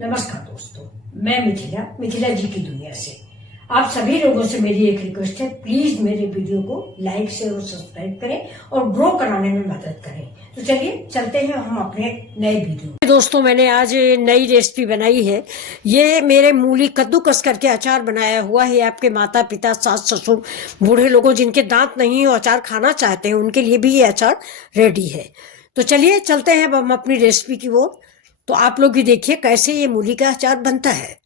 नमस्कार दोस्तों, मैं मिथिला जी की दुनिया से आप सभी लोगों से मेरी एक रिक्वेस्ट है, प्लीज मेरे वीडियो को लाइक शेयर और सब्सक्राइब करें और ग्रो कराने में मदद करें। तो चलिए चलते हैं हम अपने नए वीडियो। दोस्तों, मैंने आज नई रेसिपी बनाई है। ये मेरे मूली कद्दूकस करके अचार बनाया हुआ है। आपके माता पिता, सास ससुर, बूढ़े लोगों जिनके दांत नहीं हो, अचार खाना चाहते हैं, उनके लिए भी ये अचार रेडी है। तो चलिए चलते हैं अब हम अपनी रेसिपी की ओर। तो आप लोग भी देखिए कैसे ये मूली का अचार बनता है।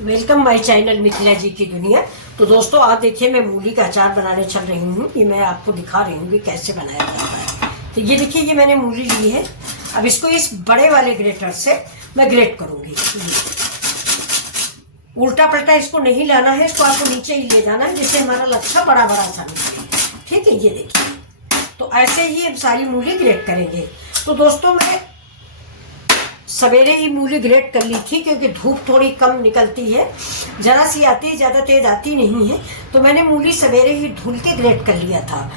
वेलकम माय चैनल मिथिला जी की दुनिया। तो दोस्तों, आप देखिए मैं मूली का अचार बनाने चल रही हूँ। ये मैं आपको दिखा रही हूँ कि कैसे बनाया जाता है। तो ये देखिए, ये मैंने मूली ली है। अब इसको इस बड़े वाले ग्रेटर से मैं ग्रेट करूंगी। उल्टा पलटा इसको नहीं लाना है, इसको आपको नीचे ही ले जाना है, जिससे हमारा लच्छा बड़ा बड़ा सा निकले। ठीक है, ये देखिए। तो ऐसे ही सारी मूली ग्रेट करेंगे। तो दोस्तों, मैं सवेरे ही मूली ग्रेट कर ली थी, क्योंकि धूप थोड़ी कम निकलती है, जरा सी आती है, ज़्यादा तेज आती नहीं है। तो मैंने मूली सवेरे ही धुल के ग्रेट कर लिया था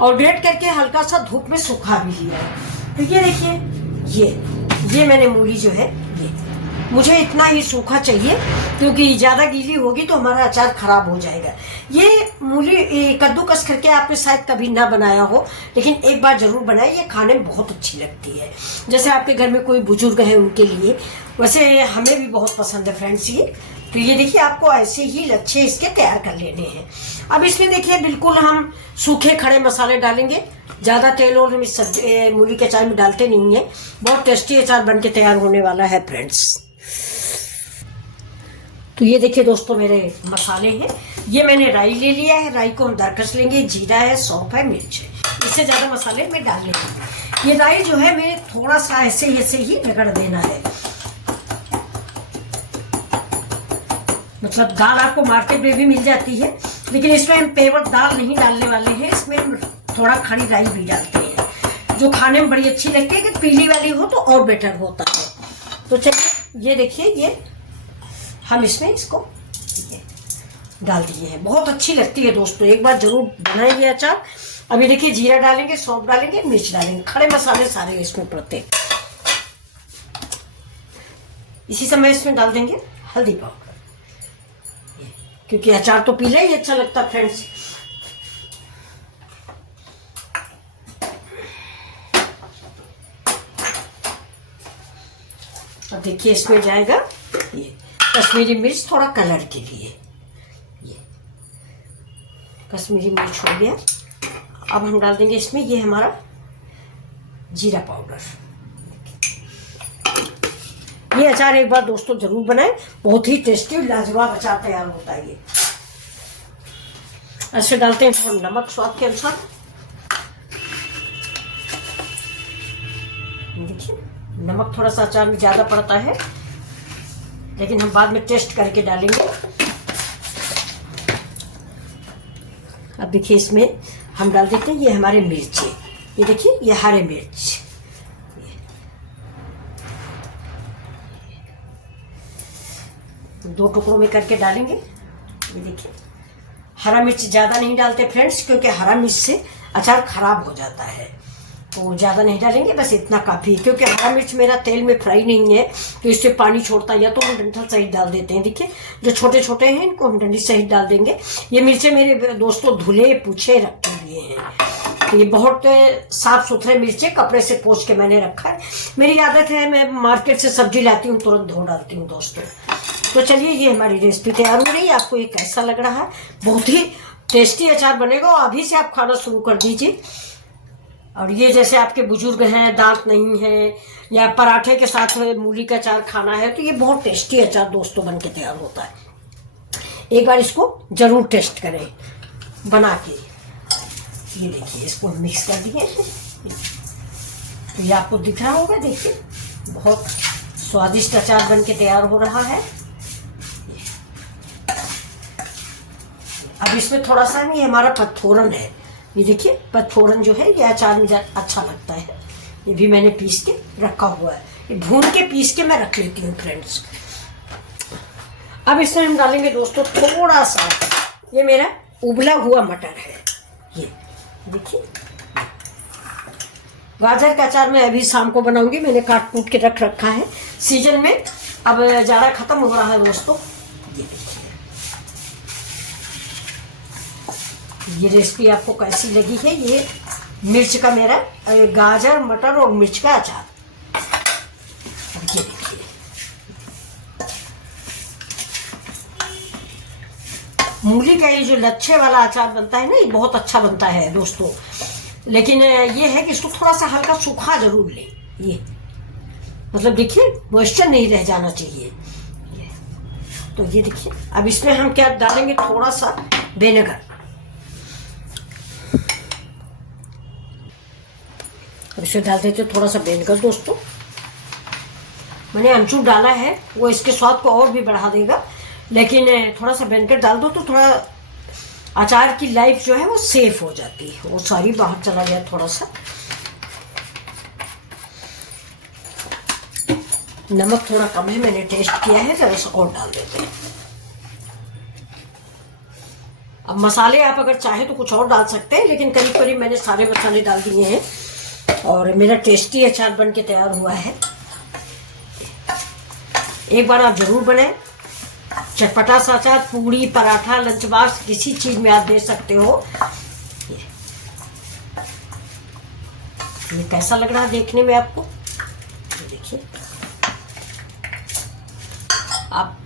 और ग्रेट करके हल्का सा धूप में सुखा भी लिया है। तो ये देखिए, ये मैंने मूली जो है, ये मुझे इतना ही सूखा चाहिए, क्योंकि ज़्यादा गीली होगी तो हमारा अचार खराब हो जाएगा। ये मूली कद्दूकस करके आपने शायद कभी ना बनाया हो, लेकिन एक बार जरूर बनाए। ये खाने में बहुत अच्छी लगती है। जैसे आपके घर में कोई बुजुर्ग है उनके लिए, वैसे हमें भी बहुत पसंद है फ्रेंड्स ये। तो ये देखिए, आपको ऐसे ही लच्छे इसके तैयार कर लेने हैं। अब इसमें देखिए, बिल्कुल हम सूखे खड़े मसाले डालेंगे। ज़्यादा तेल और हम मूली के अचार में डालते नहीं है। बहुत टेस्टी अचार बन के तैयार होने वाला है फ्रेंड्स। तो ये देखिए दोस्तों, मेरे मसाले हैं। ये मैंने राई ले लिया है। राई को हम दरकस लेंगे। जीरा है, सौंफ है, मिर्च है। इससे ज़्यादा मसाले मैं डाल लेंगे। ये राई जो है, मैं थोड़ा सा ऐसे ही रगड़ देना है। मतलब दाल आपको मार्केट में भी मिल जाती है, लेकिन इसमें हम पेवर दाल नहीं डालने वाले हैं। इसमें हम थोड़ा खड़ी राई भी डालते हैं, जो खाने में बड़ी अच्छी लगती है। कि पीली वाली हो तो और बेटर होता है। तो चलिए, ये देखिए, ये हम इसमें इसको डाल दिए हैं। बहुत अच्छी लगती है दोस्तों, एक बार जरूर बनाइए अचार। अभी देखिए, जीरा डालेंगे, सौंफ डालेंगे, मिर्च डालेंगे, खड़े मसाले सारे इसमें पड़ते। इसी समय इसमें डाल देंगे हल्दी पाउडर, क्योंकि अचार तो पीला ही अच्छा लगता है फ्रेंड्स। अब देखिए, इसमें जाएगा ये कश्मीरी मिर्च, थोड़ा कलर के लिए। ये कश्मीरी मिर्च हो गया। अब हम डाल देंगे इसमें ये हमारा जीरा पाउडर। ये अचार एक बार दोस्तों जरूर बनाएं, बहुत ही टेस्टी लाजवाब अचार तैयार होता है ये। ऐसे डालते हैं हम नमक स्वाद के अनुसार। देखिए, नमक थोड़ा सा अचार में ज्यादा पड़ता है, लेकिन हम बाद में टेस्ट करके डालेंगे। अब देखिए, इसमें हम डाल देते हैं ये हमारे मिर्ची। ये देखिए, ये हरे मिर्च, दो टुकड़ों में करके डालेंगे। ये देखिए, हरा मिर्च ज़्यादा नहीं डालते फ्रेंड्स, क्योंकि हरा मिर्च से अचार खराब हो जाता है। तो ज़्यादा नहीं डालेंगे, बस इतना काफ़ी है। क्योंकि हरा मिर्च मेरा तेल में फ्राई नहीं है, तो इससे पानी छोड़ता है। या तो हम डंठल सहित डाल देते हैं। देखिए, जो छोटे छोटे हैं इनको हम डंडी सहित डाल देंगे। ये मिर्चें मेरे दोस्तों धुले पूछे रखे हुए हैं। तो ये बहुत साफ सुथरे मिर्चें कपड़े से पोंछ के मैंने रखा है। मेरी आदत है, मैं मार्केट से सब्जी लाती हूँ, तुरंत धो डालती हूँ दोस्तों। तो चलिए, ये हमारी रेसिपी तैयार हो रही है। आपको ये कैसा लग रहा है? बहुत ही टेस्टी अचार बनेगा। अभी से आप खाना शुरू कर दीजिए। और ये जैसे आपके बुजुर्ग हैं, दांत नहीं है, या पराठे के साथ मूली का अचार खाना है, तो ये बहुत टेस्टी अचार दोस्तों बन के तैयार होता है। एक बार इसको जरूर टेस्ट करें बना के। ये देखिए, इसको मिक्स कर दिए। तो ये आपको दिख रहा होगा, देखिए बहुत स्वादिष्ट अचार बन के तैयार हो रहा है। अब इसमें थोड़ा सा ये हमारा पचफोरन है। ये देखिए, पचफोरन जो है, ये अचार में अच्छा लगता है। ये भी मैंने पीस के रखा हुआ है। ये भून के पीस के मैं रख लेती हूँ फ्रेंड्स। अब इसमें हम डालेंगे दोस्तों थोड़ा सा, ये मेरा उबला हुआ मटर है। ये देखिए, गाजर का अचार मैं अभी शाम को बनाऊंगी। मैंने काट कूट के रख रखा है सीजन में। अब जाड़ा खत्म हो रहा है दोस्तों। ये देखिए, ये रेसिपी आपको कैसी लगी है? ये मिर्च का मेरा गाजर मटर और मिर्च का अचार। ये देखिए, मूली का ये जो लच्छे वाला अचार बनता है ना, ये बहुत अच्छा बनता है दोस्तों। लेकिन ये है कि इसको थोड़ा सा हल्का सूखा जरूर ले। ये मतलब देखिए, मॉइस्चर नहीं रह जाना चाहिए। तो ये देखिए, अब इसमें हम क्या डालेंगे? थोड़ा सा विनेगर। अब इसमें डाल देते थोड़ा सा विनेगर दोस्तों। मैंने अमचूर डाला है, वो इसके स्वाद को और भी बढ़ा देगा। लेकिन थोड़ा सा विनेगर डाल दो तो थोड़ा अचार की लाइफ जो है वो सेफ हो जाती है। वो सारी बाहर चला गया थोड़ा सा। नमक थोड़ा कम है, मैंने टेस्ट किया है, जरा सा और डाल देते हैं। अब मसाले आप अगर चाहे तो कुछ और डाल सकते हैं, लेकिन करीब करीब मैंने सारे मसाले डाल दिए हैं और मेरा टेस्टी अचार बन के तैयार हुआ है। एक बार आप जरूर बनाएं। चटपटा सा अचार पूड़ी, पराठा, लंच बॉक्स, किसी चीज में आप दे सकते हो। ये कैसा लग रहा है देखने में आपको? देखिए, अब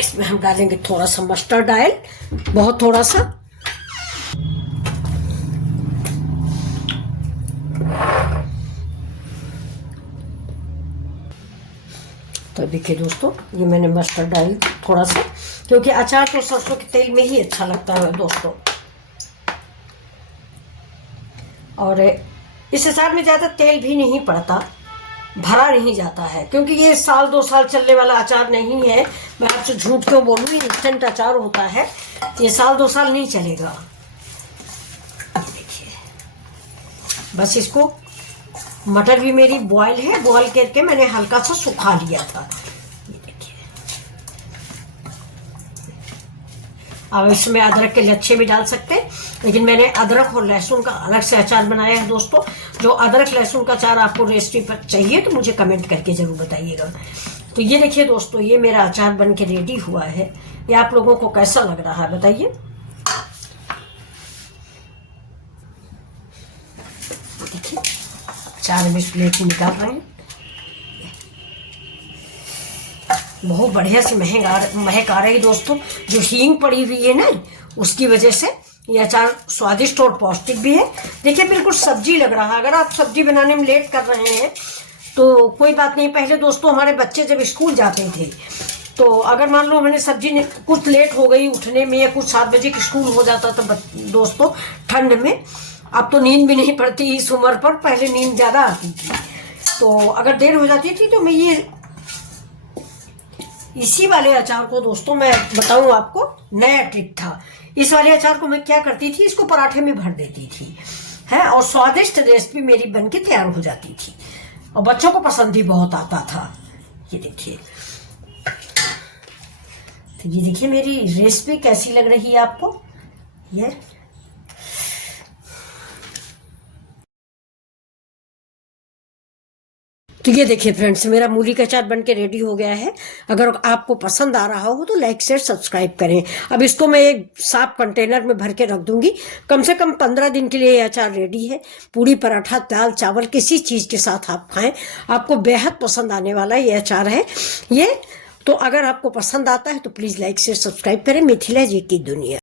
इसमें हम डालेंगे थोड़ा सा मस्टर्ड ऑयल, बहुत थोड़ा सा। तो देखिए दोस्तों, ये मैंने मस्टर्ड ऑयल थोड़ा सा, क्योंकि अचार तो सरसों के तेल में ही अच्छा लगता है दोस्तों। और इस अचार में ज़्यादा तेल भी नहीं पड़ता, भरा नहीं जाता है, क्योंकि ये 1-2 साल चलने वाला अचार नहीं है। मैं आपसे झूठ क्यों बोलूँ, इंस्टेंट अचार होता है, ये 1-2 साल नहीं चलेगा। देखिए, बस इसको, मटर भी मेरी बॉयल है, बॉयल करके मैंने हल्का सा सुखा लिया था। ये देखिए, अब इसमें अदरक के लच्छे भी डाल सकते हैं, लेकिन मैंने अदरक और लहसुन का अलग से अचार बनाया है दोस्तों। जो अदरक लहसुन का अचार आपको रेसिपी पर चाहिए तो मुझे कमेंट करके जरूर बताइएगा। तो ये देखिए दोस्तों, ये मेरा अचार बन के रेडी हुआ है। ये आप लोगों को कैसा लग रहा है बताइए? देखिए, अचार में प्लेट निकाल रहे हैं। बहुत बढ़िया से महक आ रही दोस्तों। जो हींग पड़ी हुई है ना, उसकी वजह से ये अचार स्वादिष्ट और पौष्टिक भी है। देखिए, बिल्कुल सब्जी लग रहा है। अगर आप सब्जी बनाने में लेट कर रहे हैं तो कोई बात नहीं। पहले दोस्तों हमारे बच्चे जब स्कूल जाते थे, तो अगर मान लो मैंने सब्जी ने कुछ लेट हो गई उठने में, या कुछ 7 बजे की स्कूल हो जाता था दोस्तों ठंड में। अब तो नींद भी नहीं पड़ती इस उम्र पर, पहले नींद ज़्यादा आती थी। तो अगर देर हो जाती थी तो मैं ये इसी वाले अचार को दोस्तों, मैं बताऊं आपको, नया ट्रिक था। इस वाले अचार को मैं क्या करती थी, इसको पराठे में भर देती थी है, और स्वादिष्ट रेसिपी मेरी बनके तैयार हो जाती थी, और बच्चों को पसंद भी बहुत आता था। ये देखिए, तो ये देखिए मेरी रेसिपी कैसी लग रही है आपको? ये तो ये देखिए फ्रेंड्स, मेरा मूली का अचार बन के रेडी हो गया है। अगर आपको पसंद आ रहा हो तो लाइक शेयर सब्सक्राइब करें। अब इसको मैं एक साफ कंटेनर में भर के रख दूंगी। कम से कम 15 दिन के लिए ये अचार रेडी है। पूरी, पराठा, दाल, चावल, किसी चीज़ के साथ आप खाएं, आपको बेहद पसंद आने वाला ये अचार है ये। तो अगर आपको पसंद आता है तो प्लीज़ लाइक शेयर सब्सक्राइब करें। मिथिला जी की दुनिया।